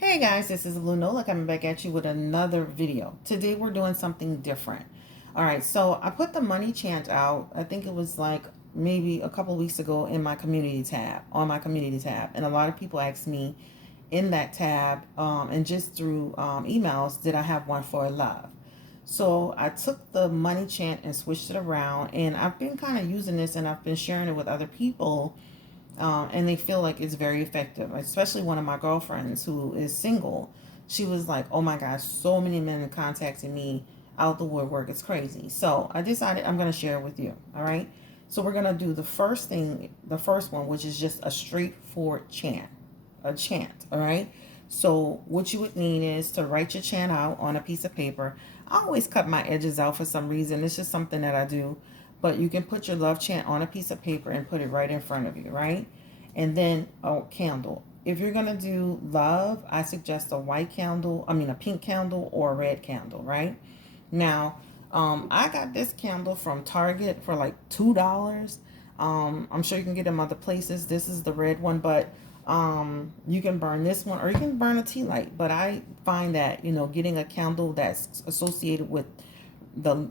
Hey guys, this is Blue Nola coming back at you with another video. Today we're doing something different. All right, so I put the money chant out. I think it was like maybe a couple weeks ago in my community tab, on my community tab. And a lot of people asked me in that tab and just through emails, did I have one for love? So I took the money chant and switched it around. And I've been kind of using this and I've been sharing it with other people, and they feel like it's very effective. Especially one of my girlfriends who is single, she was like, "Oh my gosh, so many men contacting me out the woodwork. It's crazy." So I decided I'm going to share it with you. All right. So we're going to do the first one, which is just a straightforward chant, a chant. All right. So what you would need is to write your chant out on a piece of paper. I always cut my edges out for some reason. It's just something that I do. But you can put your love chant on a piece of paper and put it right in front of you, right? And then a candle. If you're going to do love, I suggest a white candle, a pink candle or a red candle, right? Now, I got this candle from Target for like $2. I'm sure you can get them other places. This is the red one, but you can burn this one or you can burn a tea light. But I find that, getting a candle that's associated with the,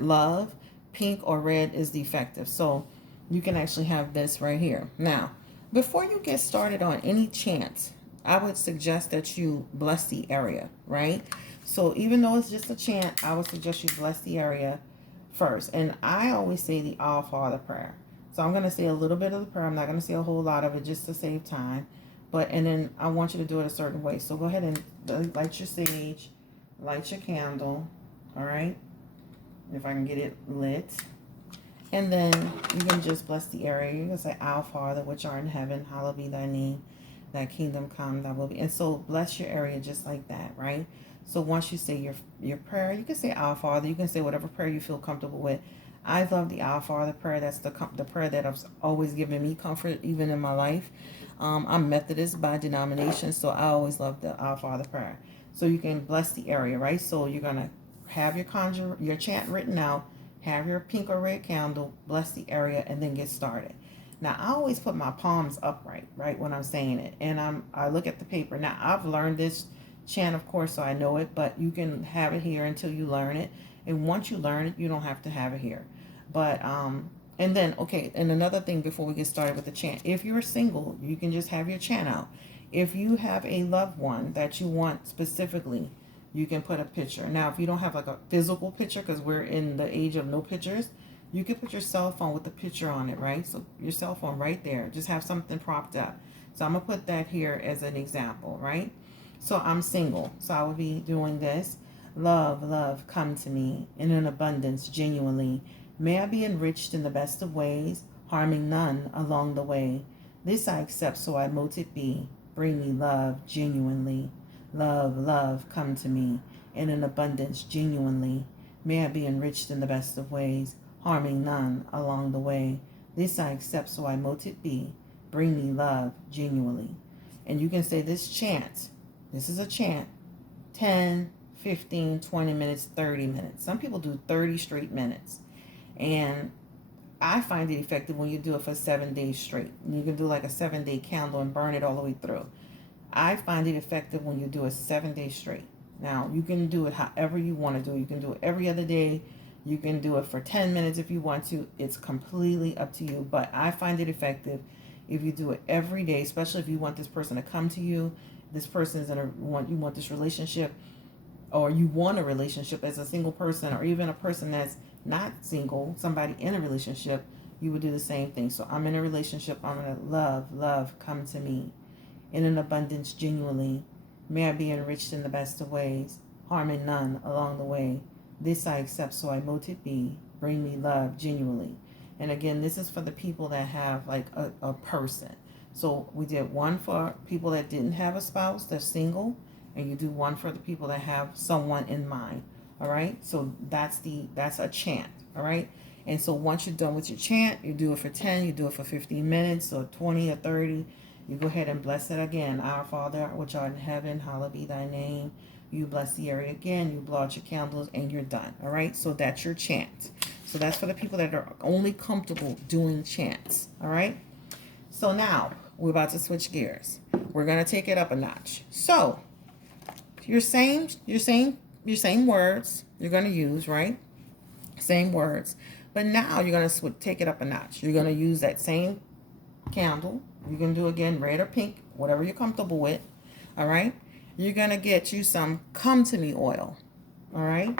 love, pink or red is the effective. So you can actually have this right here. Now, before you get started on any chant, I would suggest that you bless the area, right? So even though it's just a chant, I would suggest you bless the area first. And I always say the Our Father prayer. So I'm going to say a little bit of the prayer. I'm not going to say a whole lot of it just to save time. And then I want you to do it a certain way. So go ahead and light your sage, light your candle, all right? If I can get it lit. And then you can just bless the area. You can say, Our Father, which art in heaven, hallowed be thy name. Thy kingdom come, thy will be. And so bless your area just like that, right? So once you say your prayer, you can say Our Father. You can say whatever prayer you feel comfortable with. I love the Our Father prayer. That's the prayer that has always given me comfort, even in my life. I'm Methodist by denomination, so I always love the Our Father prayer. So you can bless the area, right? So you're going to have your chant written out, have your pink or red candle, bless the area, and then get started. Now, I always put my palms upright, right, when I'm saying it, and I look at the paper. Now, I've learned this chant, of course, so I know it, but you can have it here until you learn it, and once you learn it, you don't have to have it here. But and then, okay, and another thing before we get started with the chant, if you're single, you can just have your chant out. If you have a loved one that you want specifically, you can put a picture. Now, if you don't have like a physical picture, because we're in the age of no pictures, you can put your cell phone with the picture on it, right? So your cell phone right there, just have something propped up. So I'm going to put that here as an example, right? So I'm single, so I would be doing this. Love, love, come to me in an abundance, genuinely. May I be enriched in the best of ways, harming none along the way. This I accept, so I mote it be. Bring me love, genuinely. Love, love, come to me in an abundance, genuinely. May I be enriched in the best of ways, harming none along the way. This I accept, so I mote it be. Bring me love, genuinely. And you can say this chant. This is a chant. 10, 15, 20 minutes, 30 minutes. Some people do 30 straight minutes. And I find it effective when you do it for 7 days straight. You can do like a 7-day candle and burn it all the way through. I find it effective when you do it 7 days straight. Now, you can do it however you want to do it. You can do it every other day. You can do it for 10 minutes if you want to. It's completely up to you. But I find it effective if you do it every day, especially if you want this person to come to you. This person is you want this relationship, or you want a relationship as a single person, or even a person that's not single, somebody in a relationship, you would do the same thing. So I'm in a relationship. I'm going to love, love, come to me in an abundance, genuinely. May I be enriched in the best of ways, harming none along the way. This I accept, so I mote it be. Bring me love, genuinely. And again, this is for the people that have like a person. So we did one for people that didn't have a spouse, they're single, and you do one for the people that have someone in mind. All right. So that's a chant. All right. And so once you're done with your chant, you do it for 10, you do it for 15 minutes or 20 or 30. You go ahead and bless it again. Our Father, which art in heaven, hallowed be thy name. You bless the area again. You blow out your candles and you're done. All right. So that's your chant. So that's for the people that are only comfortable doing chants. All right. So now we're about to switch gears. We're going to take it up a notch. So your same words you're going to use, right? Same words. But now you're going to take it up a notch. You're going to use that same candle. You can do again red or pink, whatever you're comfortable with. All right. You're going to get you some come to me oil. All right.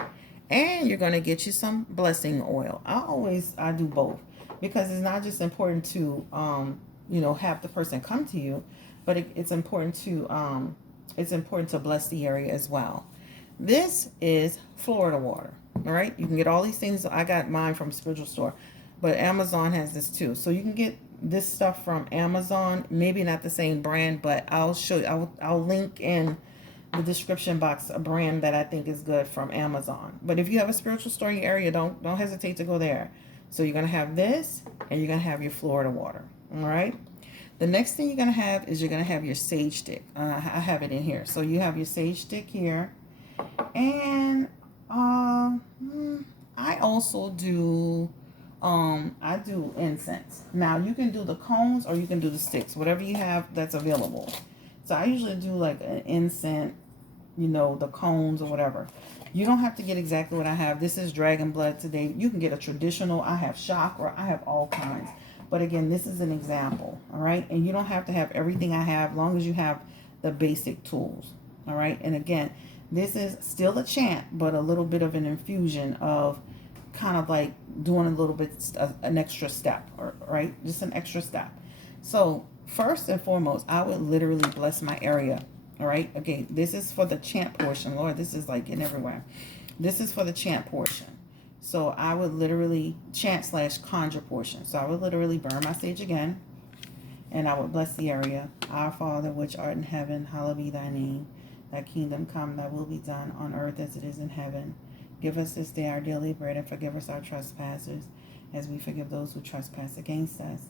And you're going to get you some blessing oil. I do both, because it's not just important to, have the person come to you, but it's important to bless the area as well. This is Florida water. All right. You can get all these things. I got mine from Spiritual Store, but Amazon has this too. So you can get this stuff from Amazon, maybe not the same brand, but I'll show you. I'll link in the description box a brand that I think is good from Amazon. But if you have a Spiritual Store in your area, don't hesitate to go there. So you're gonna have this, and you're gonna have your Florida water. All right. The next thing you're gonna have is you're gonna have your sage stick. I have it in here. So you have your sage stick here, and I also do. I do incense. Now you can do the cones or you can do the sticks, whatever you have that's available. So I usually do like an incense, the cones or whatever. You don't have to get exactly what I have. This is dragon blood today. You can get a traditional. I have chakra. I have all kinds. But again, this is an example. All right. And you don't have to have everything I have, as long as you have the basic tools. All right. And again, this is still a chant, but a little bit of an infusion of kind of like doing a little bit an extra step, right? Just an extra step. So first and foremost, I would literally bless my area. All right. Okay. This is for the chant portion. Lord, this is like in everywhere. This is for the chant portion. So I would literally chant/conjure portion. So I would literally burn my sage again, and I would bless the area. Our Father, which art in heaven, hallowed be thy name. Thy kingdom come, thy will be done on earth as it is in heaven. Give us this day our daily bread, and forgive us our trespasses, as we forgive those who trespass against us.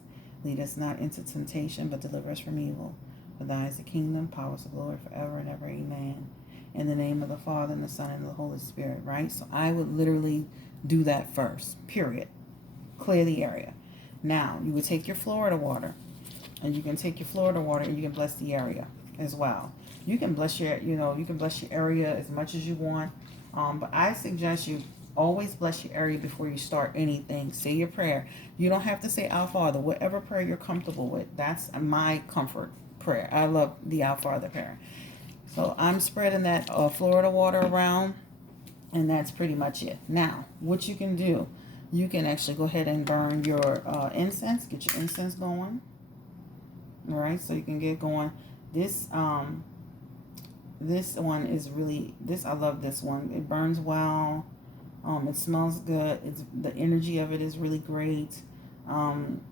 Lead us not into temptation, but deliver us from evil. For thine is the kingdom, power, and glory forever and ever. Amen. In the name of the Father, and the Son, and the Holy Spirit, right? So I would literally do that first, period. Clear the area. Now, you would take your Florida water, and you can take your Florida water, and you can bless the area as well. You can bless your area as much as you want. But I suggest you always bless your area before you start anything. Say your prayer. You don't have to say Our Father, whatever prayer you're comfortable with. That's my comfort prayer. I love the Our Father prayer. So I'm spreading that Florida water around, and that's pretty much it. Now, what you can do, you can actually go ahead and burn your incense. Get your incense going. All right, so you can get going. This one is really, I love this one. It burns well. It smells good. The energy of it is really great.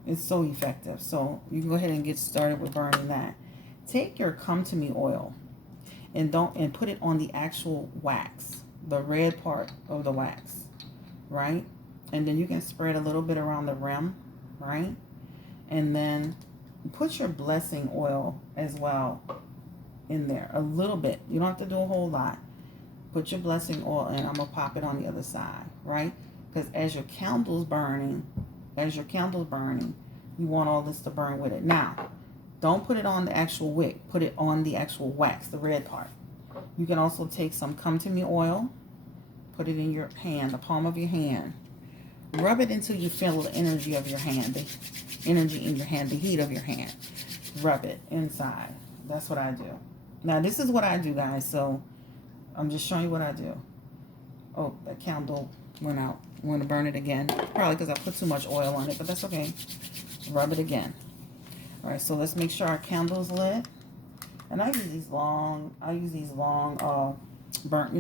It's so effective. So you can go ahead and get started with burning that. Take your come to me oil and put it on the actual wax, the red part of the wax, right? And then you can spread a little bit around the rim, right? And then put your blessing oil as well in there, a little bit. You don't have to do a whole lot. Put your blessing oil in. I'm gonna pop it on the other side, right? Because as your candle's burning, you want all this to burn with it. Now, don't put it on the actual wick. Put it on the actual wax, the red part. You can also take some come to me oil, put it in your hand, the palm of your hand. Rub it until you feel the energy of your hand, the energy in your hand, the heat of your hand. Rub it inside. That's what I do. Now, this is what I do, guys. So I'm just showing you what I do. Oh, that candle went out. I'm going to burn it again. Probably because I put too much oil on it, but that's okay. Rub it again. All right, so let's make sure our candle's lit. And I use these long, burnt,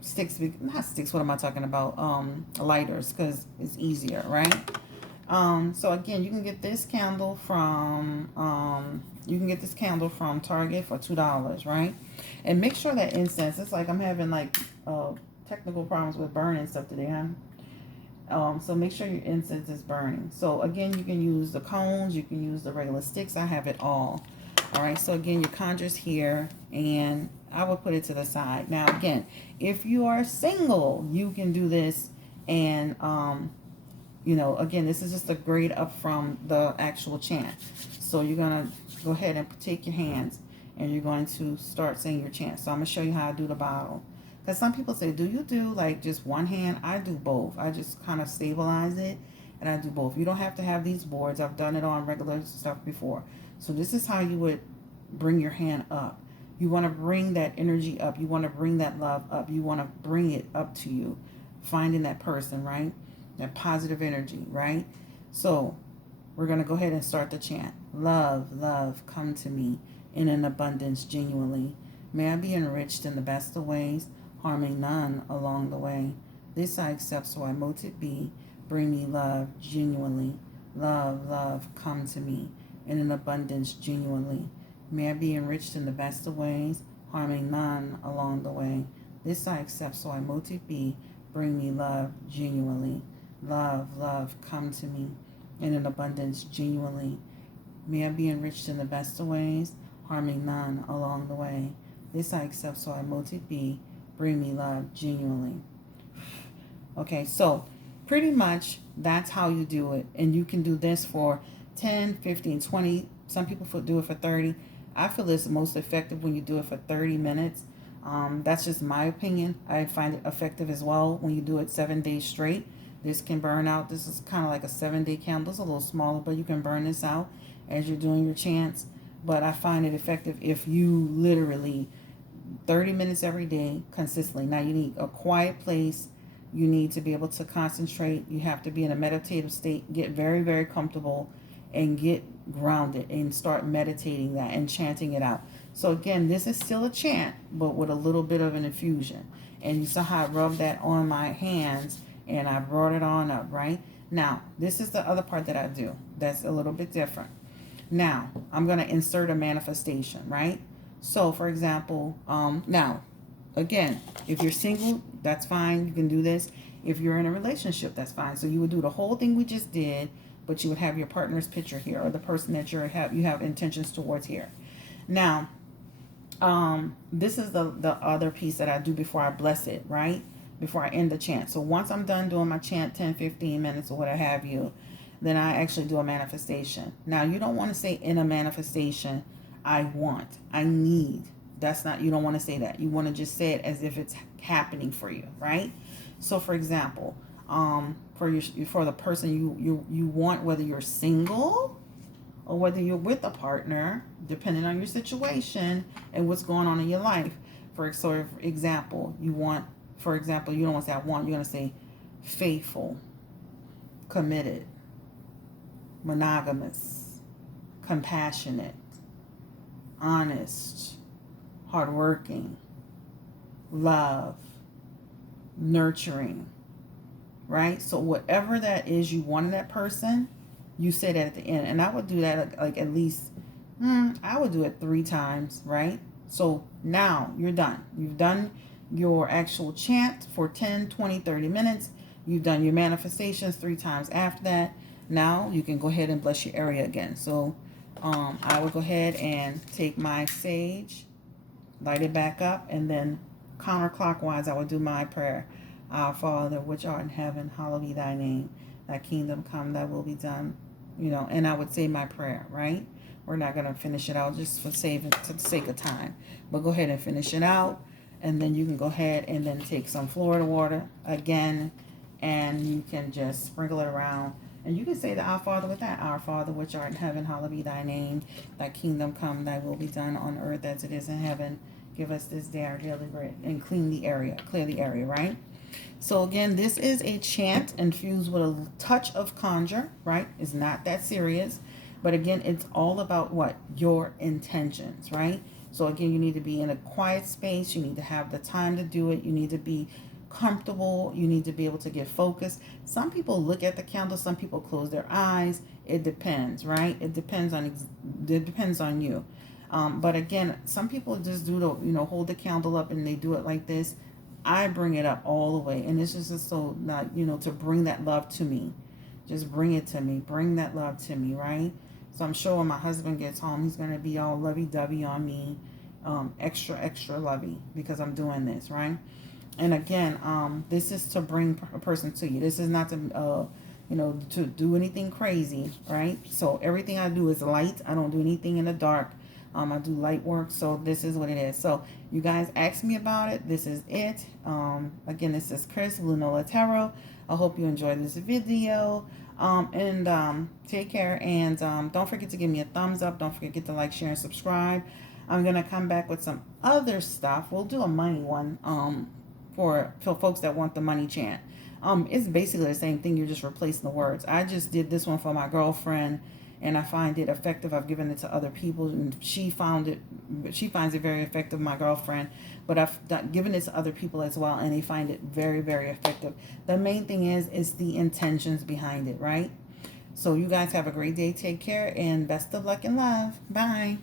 sticks, not sticks, what am I talking about? Lighters, because it's easier, right? So again, you can get this candle from Target for $2, right? And make sure that incense, it's like I'm having technical problems with burning stuff today, huh? So make sure your incense is burning. So again, you can use the cones, you can use the regular sticks. I have it all. All right, so again, your conjure's here, and I will put it to the side. Now again, if you are single, you can do this and You know, again, this is just a grade up from the actual chant. So you're going to go ahead and take your hands and you're going to start saying your chant. So I'm going to show you how I do the bottle. Because some people say, do you do like just one hand? I do both. I just kind of stabilize it and I do both. You don't have to have these boards. I've done it on regular stuff before. So this is how you would bring your hand up. You want to bring that energy up. You want to bring that love up. You want to bring it up to you. Finding that person, right? That positive energy, right? So we're going to go ahead and start the chant. Love, love, come to me in an abundance genuinely. May I be enriched in the best of ways, harming none along the way. This I accept, so I mote it be. Bring me love genuinely. Love, love, come to me in an abundance genuinely. May I be enriched in the best of ways, harming none along the way. This I accept, so I mote it be. Bring me love genuinely. Love, love, come to me in an abundance genuinely. May I be enriched in the best of ways, harming none along the way. This I accept, so I mote it be. Bring me love genuinely. Okay, so pretty much that's how you do it. And you can do this for 10, 15, 20. Some people do it for 30. I feel it's most effective when you do it for 30 minutes. That's just my opinion. I find it effective as well when you do it 7 days straight. This can burn out. This is kind of like a 7-day candle. It's a little smaller, but you can burn this out as you're doing your chants. But I find it effective if you literally 30 minutes every day consistently. Now you need a quiet place. You need to be able to concentrate. You have to be in a meditative state. Get very, very comfortable and get grounded and start meditating that and chanting it out. So again, this is still a chant, but with a little bit of an infusion. And you saw how I rubbed that on my hands and I brought it on up, right? Now, this is the other part that I do that's a little bit different. Now, I'm going to insert a manifestation, right? So, for example, now, again, if you're single, that's fine. You can do this. If you're in a relationship, that's fine. So you would do the whole thing we just did, but you would have your partner's picture here or the person that you have intentions towards here. Now, this is the other piece that I do before I bless it, right? Before I end the chant. So once I'm done doing my chant, 10, 15 minutes or what have you, then I actually do a manifestation. Now, you don't want to say in a manifestation, I want, I need. That's not, you don't want to say that. You want to just say it as if it's happening for you, right? So for example, for the person you want, whether you're single or whether you're with a partner, depending on your situation and what's going on in your life. For example, you don't want to say I want, you're going to say faithful, committed, monogamous, compassionate, honest, hardworking, love, nurturing, right? So whatever that is you want in that person, you say that at the end. And I would do that like at least, I would do it 3 times, right? So now you're done. You've done your actual chant for 10, 20, 30 minutes. You've done your manifestations 3 times after that. Now you can go ahead and bless your area again. So I will go ahead and take my sage, light it back up, and then counterclockwise I will do my prayer. Our Father, which art in heaven, hallowed be thy name. Thy kingdom come, thy will be done. And I would say my prayer, right? We're not going to finish it out just for to the sake of time. But go ahead and finish it out. And then you can go ahead and then take some Florida water again. And you can just sprinkle it around. And you can say the Our Father with that. Our Father, which art in heaven, hallowed be thy name. Thy kingdom come, thy will be done on earth as it is in heaven. Give us this day our daily bread. And clear the area, right? So again, this is a chant infused with a touch of conjure, right? It's not that serious. But again, it's all about what? Your intentions, right? So again, you need to be in a quiet space. You need to have the time to do it. You need to be comfortable. You need to be able to get focused. Some people look at the candle. Some people close their eyes. It depends, right? It depends on you. But again, some people just do hold the candle up and they do it like this. I bring it up all the way. And it's just so not, to bring that love to me. Just bring it to me. Bring that love to me, right? So I'm sure when my husband gets home, he's going to be all lovey-dovey on me. Extra, extra lovey because I'm doing this, right? And again, this is to bring a person to you. This is not to to do anything crazy, right? So everything I do is light. I don't do anything in the dark. I do light work, so this is what it is. So you guys asked me about it. This is it. Again, this is Chris, Blue Nola Tarot. I hope you enjoyed this video. And take care. And don't forget to give me a thumbs up. Don't forget to like, share, and subscribe. I'm going to come back with some other stuff. We'll do a money one for folks that want the money chant. It's basically the same thing. You're just replacing the words. I just did this one for my girlfriend, and I find it effective. I've given it to other people, and she finds it very effective, my girlfriend. But I've given it to other people as well, and they find it very, very effective. The main thing is the intentions behind it, right? So you guys have a great day. Take care, and best of luck and love. Bye.